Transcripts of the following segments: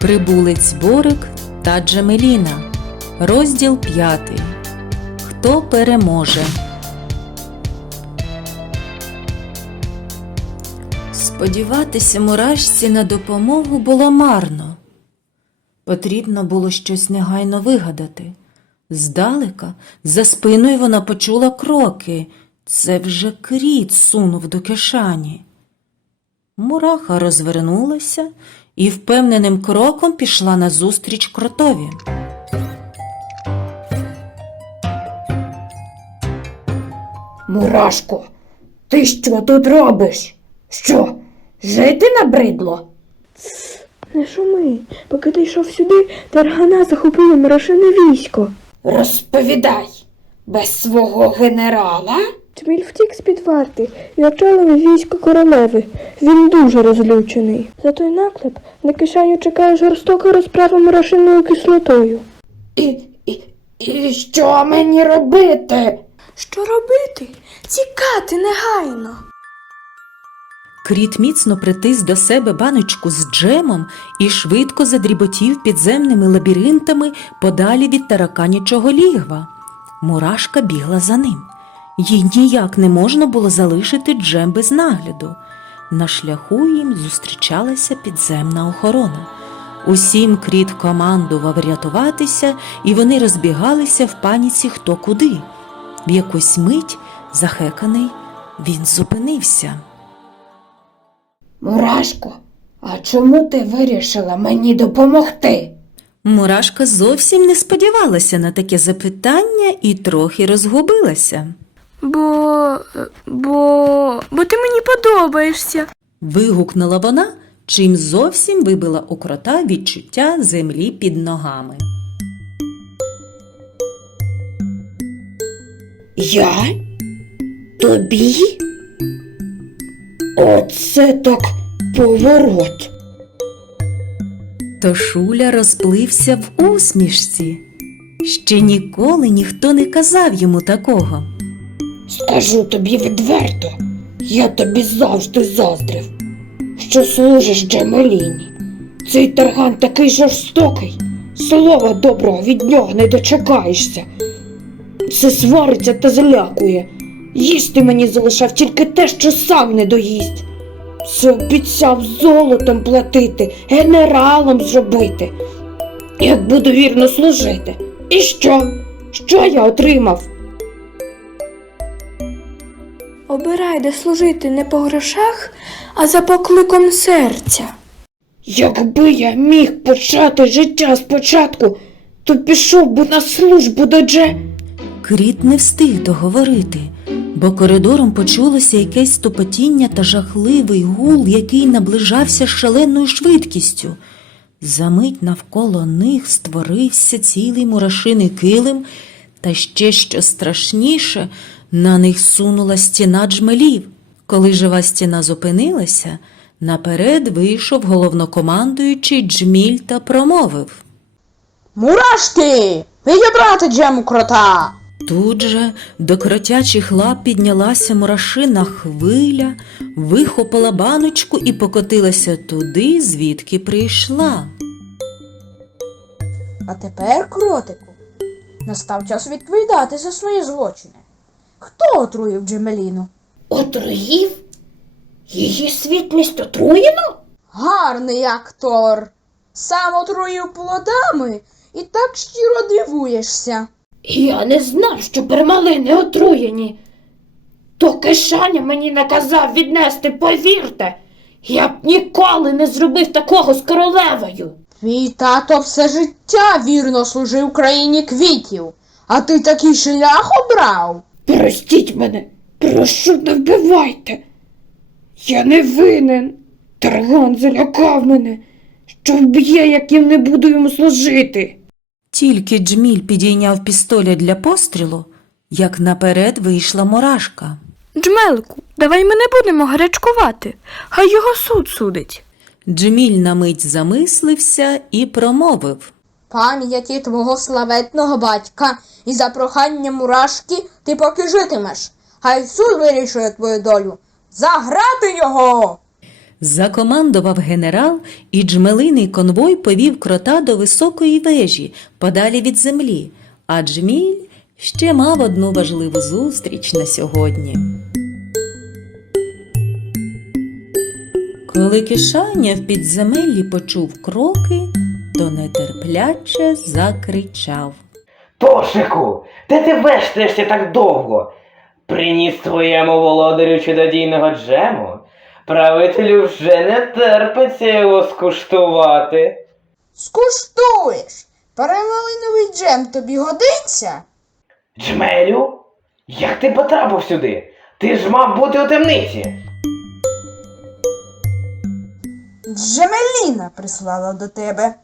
Прибулець Борик та Джемеліна. Розділ п'ятий. Хто переможе? Сподіватися мурашці на допомогу було марно. Потрібно було щось негайно вигадати. Здалека, за спиною вона почула кроки. Це вже кріт сунув до кишані. Мураха розвернулася і впевненим кроком пішла назустріч кротові. Мурашко, ти що тут робиш? Що, жити набридло? Не шуми, поки ти йшов сюди, таргана захопили мурашине військо. Розповідай, без свого генерала? Джміль втік з-під варти і очолив військо королеви. Він дуже розлючений. За той наклеп на кишеню чекає жорстока розправа мурашиною кислотою. І, і, і що мені робити? Що робити? Тікати негайно. Кріт міцно притис до себе баночку з джемом і швидко задріботів підземними лабіринтами подалі від тараканячого лігва. Мурашка бігла за ним. Їй ніяк не можна було залишити джем без нагляду. На шляху їм зустрічалася підземна охорона. Усім кріт командував рятуватися, і вони розбігалися в паніці хто куди. В якусь мить, захеканий, він зупинився. Мурашко, а чому ти вирішила мені допомогти? Мурашка зовсім не сподівалася на таке запитання і трохи розгубилася. Бо. бо. бо ти мені подобаєшся. Вигукнула вона, чим зовсім вибила у крота відчуття землі під ногами. Я? Тобі? Оце так поворот. То Шуля розплився в усмішці. Ще ніколи ніхто не казав йому такого. Скажу тобі відверто, я тобі завжди заздрив, що служиш Джемеліні. Цей тарган такий жорстокий, слова доброго від нього не дочекаєшся. Все свариться та залякує. Їсти мені залишав тільки те, що сам не доїсть. Все обіцяв золотом платити, генералом зробити. Як буду вірно служити. І що? Що я отримав? Обирай, де служити не по грошах, а за покликом серця. Якби я міг почати життя спочатку, то пішов би на службу до Дже. Кріт не встиг договорити, бо коридором почулося якесь ступотіння та жахливий гул, який наближався з шаленою швидкістю. Замить навколо них створився цілий мурашиний килим, та ще що страшніше, на них сунула стіна джмелів. Коли жива стіна зупинилася, наперед вийшов головнокомандуючий джміль та промовив. Мурашки! Відібрати джему крота! Тут же до кротячих лап піднялася мурашина хвиля, вихопила баночку і покотилася туди, звідки прийшла. А тепер, кротику, настав час відповідати за свої злочини. Хто отруїв Джемеліну? Отруїв? Її світність отруєно? Гарний актор! Сам отруїв плодами і так щиро дивуєшся. Я не знав, що пермалини отруєні. То кишаня мені наказав віднести, повірте. Я б ніколи не зробив такого з королевою. Твій тато все життя вірно служив країні квітів, а ти такий шлях обрав. Простіть мене, прошу, не вбивайте. Я не винен. Тарган залякав мене, що вб'є, як я не буду йому служити. Тільки джміль підійняв пістоля для пострілу, як наперед вийшла мурашка. Джмелику, давай ми не будемо гарячкувати. Хай його суд судить. Джміль на мить замислився і промовив. Пам'яті твого славетного батька і за проханням мурашки ти поки житимеш. Хай суд вирішує твою долю. Заграти його! Закомандував генерал, і джмелиний конвой повів крота до високої вежі, подалі від землі, а джміль ще мав одну важливу зустріч на сьогодні. Коли кишаня в підземеллі почув кроки, то нетерпляче закричав. Тошику, де ти вештаєшся так довго? Приніс твоєму володарю чудодійного джему? Правителю вже не терпиться його скуштувати. Скуштуєш. Перемалиновий джем тобі годиться? Джмелю? Як ти потрапив сюди? Ти ж мав бути у темниці. Джемеліна прислала до тебе.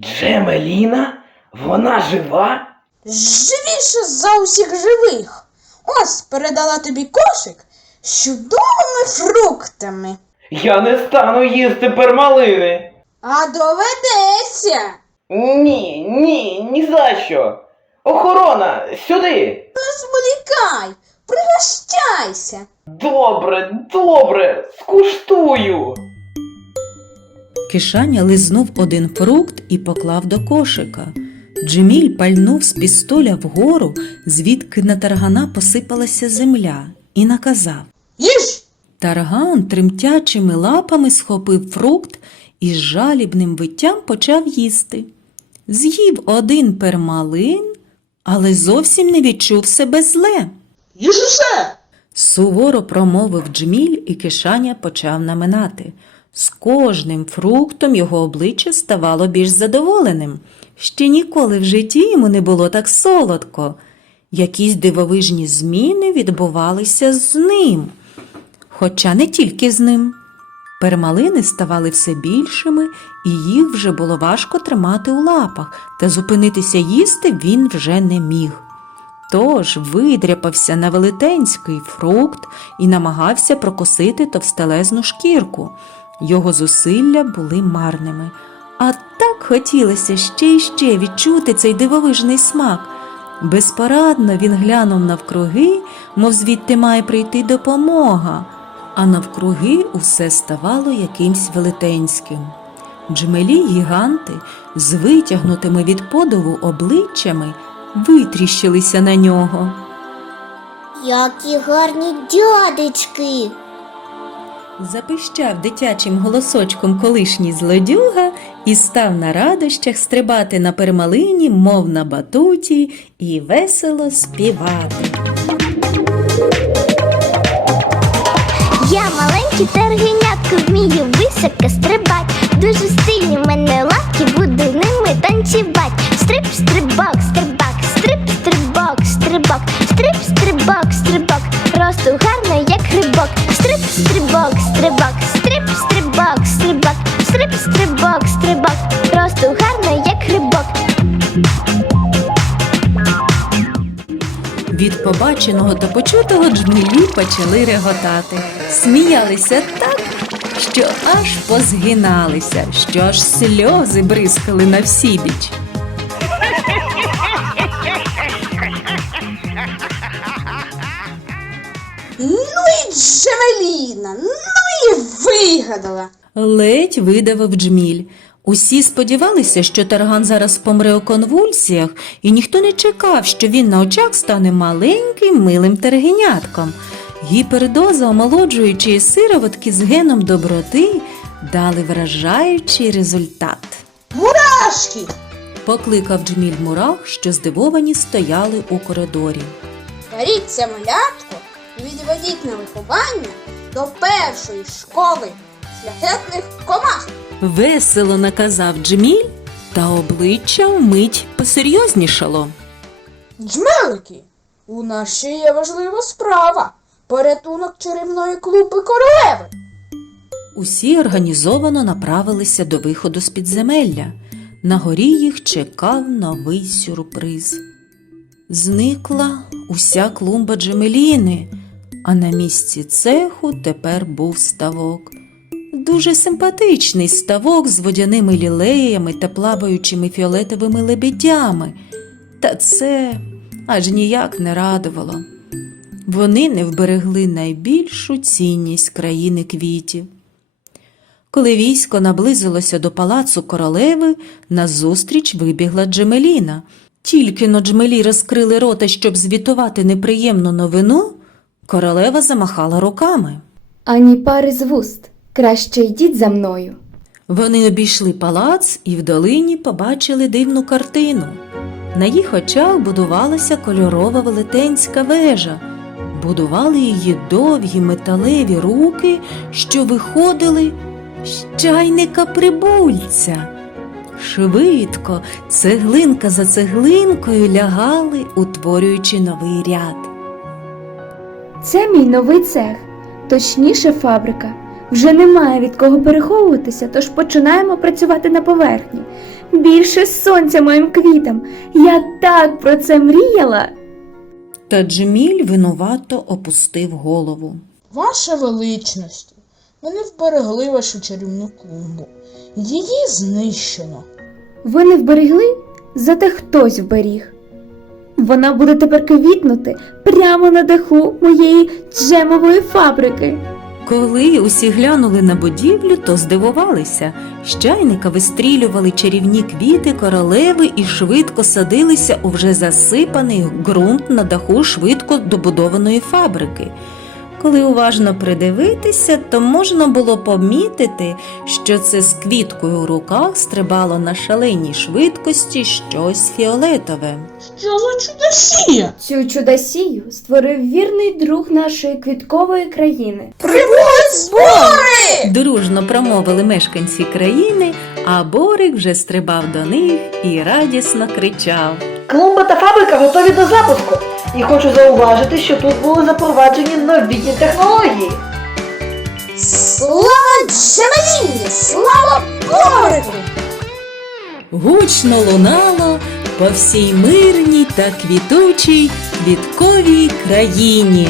Джемеліна? Вона жива? Живіше за усіх живих. Ось передала тобі кошик з чудовими фруктами. Я не стану їсти пермалини. А доведеться. Ні, ні, ні за що. Охорона, сюди. Не пригощайся. Добре, добре, скуштую. Кишаня лизнув один фрукт і поклав до кошика. Джеміль пальнув з пістоля вгору, звідки на таргана посипалася земля, і наказав. Їж! Тарган тремтячими лапами схопив фрукт і з жалібним виттям почав їсти. З'їв один пермалин, але зовсім не відчув себе зле. Їж усе! Суворо промовив джміль, і кишаня почав наминати. З кожним фруктом його обличчя ставало більш задоволеним. Ще ніколи в житті йому не було так солодко. Якісь дивовижні зміни відбувалися з ним, хоча не тільки з ним. Пермалини ставали все більшими, і їх вже було важко тримати у лапах, та зупинитися їсти він вже не міг. Тож видряпався на велетенський фрукт і намагався прокосити товстелезну шкірку. Його зусилля були марними. А так хотілося ще й ще відчути цей дивовижний смак. Безпорадно він глянув навкруги, мов звідти має прийти допомога, а навкруги усе ставало якимсь велетенським. Джмелі гіганти з витягнутими від подову обличчями витріщилися на нього. Які гарні дядечки. Запищав дитячим голосочком колишній злодюга і став на радощах стрибати на пермалині, мов на батуті, і весело співати. Я маленький тергенятко, вмію високо стрибать. Дуже сильні в мене лапки, буду ними танцювати. Стрип, стрибок, стрибок, стрибок, росту гарно, як грибок. Від побаченого та почутого джмелі почали реготати, сміялися так, що аж позгиналися, що аж сльози бризкали на всібіч. Ну і Джемеліна, ну і вигадала. Ледь видавив джміль. Усі сподівалися, що тарган зараз помре у конвульсіях, і ніхто не чекав, що він на очах стане маленьким милим тергенятком. Гіпердоза, омолоджуючої сироватки з геном доброти, дали вражаючий результат. Мурашки! Покликав джміль мурах, що здивовані стояли у коридорі. Беріться малятко і відведіть на виховання до першої школи шляхетних комах. Весело наказав джміль, та обличчя вмить посерйознішало. Джмелики, у нас ще є важлива справа. Порятунок чарівної клупи королеви. Усі організовано направилися до виходу з підземелля. На горі їх чекав новий сюрприз. Зникла уся клумба Джемеліни, а на місці цеху тепер був ставок. Дуже симпатичний ставок з водяними лілеями та плаваючими фіолетовими лебедями. Та це аж ніяк не радувало. Вони не вберегли найбільшу цінність країни квітів. Коли військо наблизилося до палацу королеви, назустріч вибігла Джемеліна. Тільки но Джмелі розкрили рота, щоб звітувати неприємну новину, королева замахала руками. Ані пари з вуст. Краще йдіть за мною. Вони обійшли палац і в долині побачили дивну картину. На їх очах будувалася кольорова велетенська вежа. Будували її довгі металеві руки, що виходили з чайника прибульця. Швидко, цеглинка за цеглинкою лягали, утворюючи новий ряд. Це мій новий цех, точніше фабрика. Вже немає від кого переховуватися, тож починаємо працювати на поверхні. Більше сонця моїм квітам. Я так про це мріяла. Та Джеміль винувато опустив голову. Ваша величність, ми не вберегли вашу чарівну клумбу. Її знищено. Ви не вберегли, зате хтось вберіг. Вона буде тепер квітнути прямо на даху моєї джемової фабрики. Коли усі глянули на будівлю, то здивувалися. З чайника вистрілювали чарівні квіти королеви і швидко садилися у вже засипаний ґрунт на даху швидко добудованої фабрики. Коли уважно придивитися, то можна було помітити, що це з квіткою у руках стрибало на шаленій швидкості щось фіолетове. Що чудосія? Цю чудосію створив вірний друг нашої квіткової країни. Дружно промовили мешканці країни, а Борик вже стрибав до них і радісно кричав. Клумба та фабрика готові до запуску. І хочу зауважити, що тут були запроваджені новітні технології. Слава Джемеліні! Слава Борику! Гучно лунало по всій мирній та квітучій квітковій країні.